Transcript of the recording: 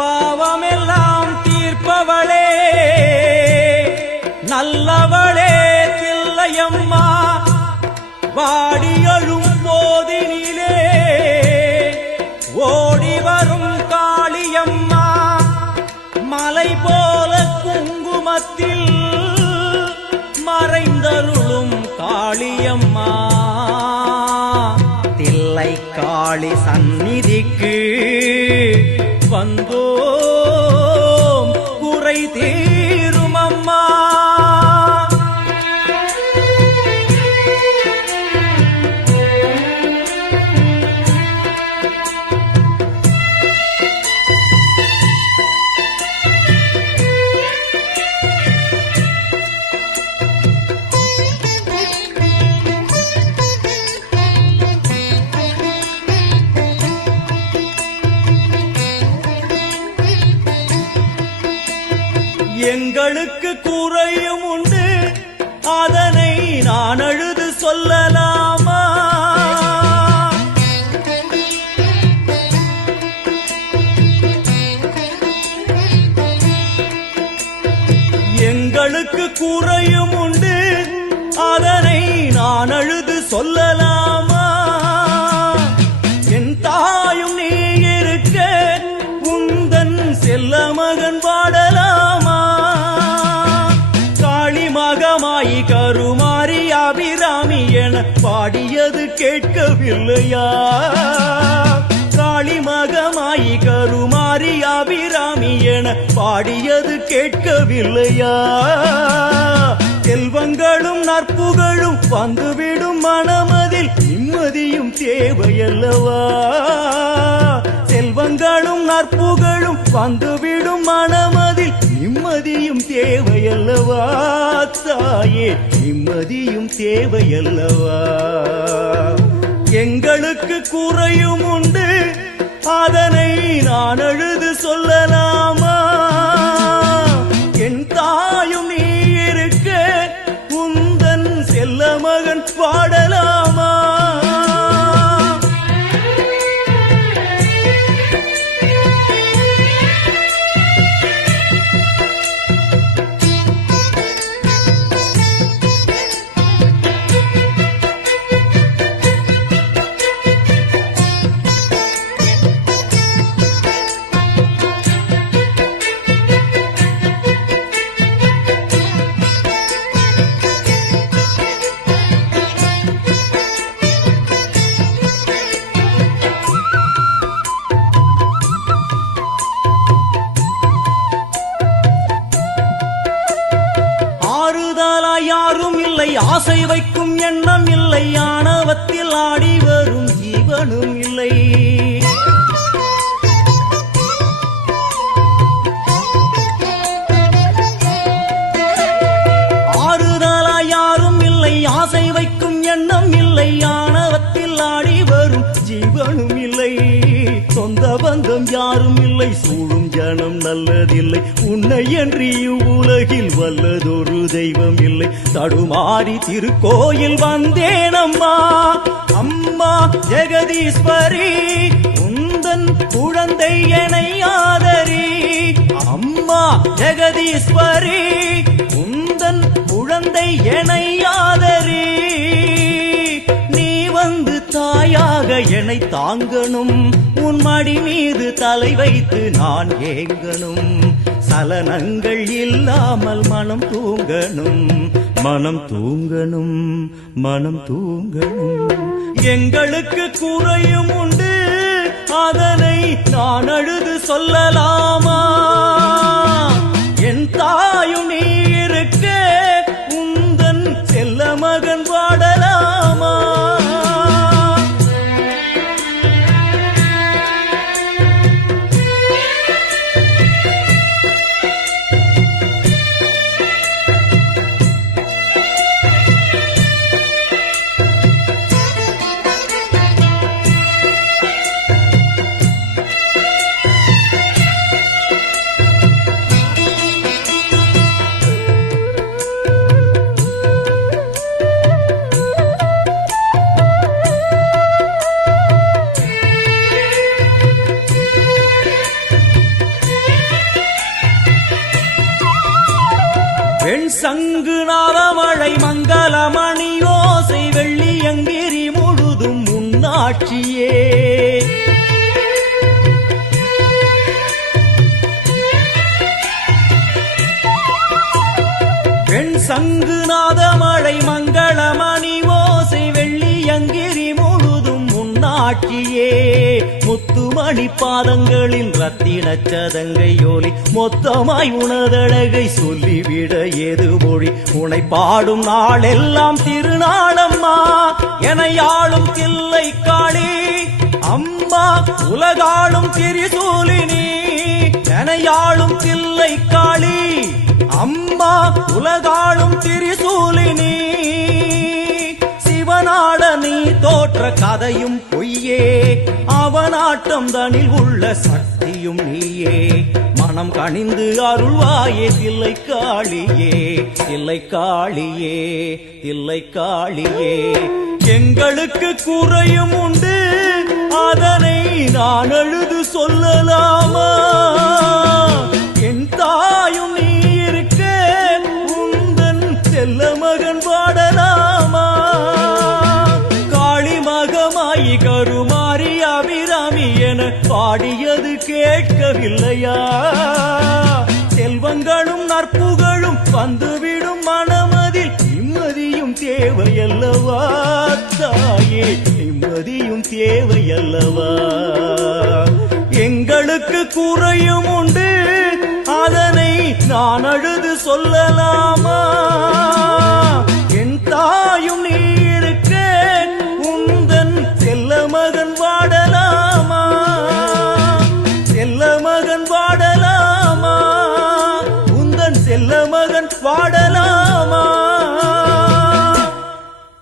பாவமெல்லாம் தீர்ப்பவளே நல்லவளே தில்லையம்மா வாடியழும் போதினிலே ஓடி வரும் காளியம்மா மலை போல குங்குமத்தில் மறைந்தருளும் காளியம்மா தில்லை காளி சந்நிதிக்கு வந்தோம் குறை தீரும் அம்மா. எங்களுக்கு குறையும் உண்டு அதனை நான் அழுது சொல்லலாமா? எங்களுக்கு குறையும் உண்டு அதனை நான் அழுது சொல்லலாமா? என் தாயும் நீ இருக்க உந்தன் செல்ல மகன் பாடலாமா? மகமாயி கருமாரி அபிராமி என பாடியது கேட்கவில்லையா? காளி மகமாயி கருமாரி அபிராமி என பாடியது கேட்கவில்லையா? செல்வங்களும் நற்புகழும் வந்துவிடும் மனமதில் நிம்மதியும் தேவையல்லவா? செல்வங்களும் நற்புகழும் வந்துவிடும் மனமதில் நிம்மதியும் தேவையல்லவா? தாயே நிம்மதியும் தேவையல்லவா? எங்களுக்கு குறையும் உண்டு அதனை நான் அழுது சொல்லலாமா? என் தாயும் நீ இருக்க உந்தன் செல்ல மகன் பாடலாமா? யாரும் இல்லை ஆசை வைக்கும் எண்ணம் இல்லை ஆணவத்தில் ஆடி வரும் ஜீவனும் இல்லை. ஆறுதலா யாரும் இல்லை ஆசை வைக்கும் எண்ணம் இல்லை ஆணவத்தில் ஆடி வரும் ஜீவனும் இல்லை. சொந்த பந்தம் யாரும் இல்லை சூழும் ஜனம் நல்லதில்லை உன்னை என்று இவ்வுலகில் வல்லதொரு தெய்வம் இல்லை. தடுமாறி திருக்கோயில் வந்தேன் அம்மா அம்மா ஜெகதீஸ்வரி உந்தன் குழந்தை என்னை ஆதரி. அம்மா ஜெகதீஸ்வரி உந்தன் குழந்தை என்னை ஆதரி. நீ வந்து தாயாக என்னை தாங்கணும் உன் மடி மீது தலை வைத்து நான் ஏங்கணும். சலனங்கள் இல்லாமல் மனம் தூங்கணும் மனம் தூங்கணும் மனம் தூங்கணும். எங்களுக்கு குறையும் உண்டு அதனை நான் அழுது சொல்லலாமா? என் தாயும் நீ இருக்க உந்தன் செல்ல மகன் பாடலாமா? மீனாட்சியே. பெண் சங்குநாத மழை மங்களமணி ஓசை வெள்ளியங்கிரி முழுதும் முன்னாட்சியே. முத்துமணி பாதங்களின் ரத்தின சதங்கை ஒலி மொத்தமாய் உனதழகை சொல்லிவிட ஏது மொழி. உனை பாடும் நாளெல்லாம் திருநாளம்மா என யாழும் தில்லை காளி அம்மா உலகாளும் திரிசூலினி என யாழும் தில்லை காளி அம்மா உலகாளும் திரிசூலினி. சிவனாட நீ தோற்ற கதையும் பொய்யே அவனாட்டம் தனில் உள்ள சக்தியும் நீயே. மனம் கனிந்து அருள்வாயே தில்லை காளியே தில்லை காளியே தில்லை காளியே. எங்களுக்கு குறையும் உண்டு அதனை நான் அழுது சொல்லலாமா? என் தாயும் நீ இருக்க உந்தன் செல்ல மகன் பாடலாமா? காளி மகமாயி கருமாரி அபிராமி என பாடியது கேட்கவில்லையா? செல்வங்களும் நற்புகழும் வந்துவிடும் மனமதில் நிம்மதியும் தேவையல்லவா தாயே நிம்மதியும் தேவையல்லவா? எங்களுக்கு குறையும் உண்டு அதனை நான் அழுது சொல்லலாமா? என் தாயும் நீ இருக்க உந்தன் செல்ல மகன் வாடலாமா? செல்ல மகன் வாடலாமா? உந்தன் செல்ல மகன் வாடலாமா?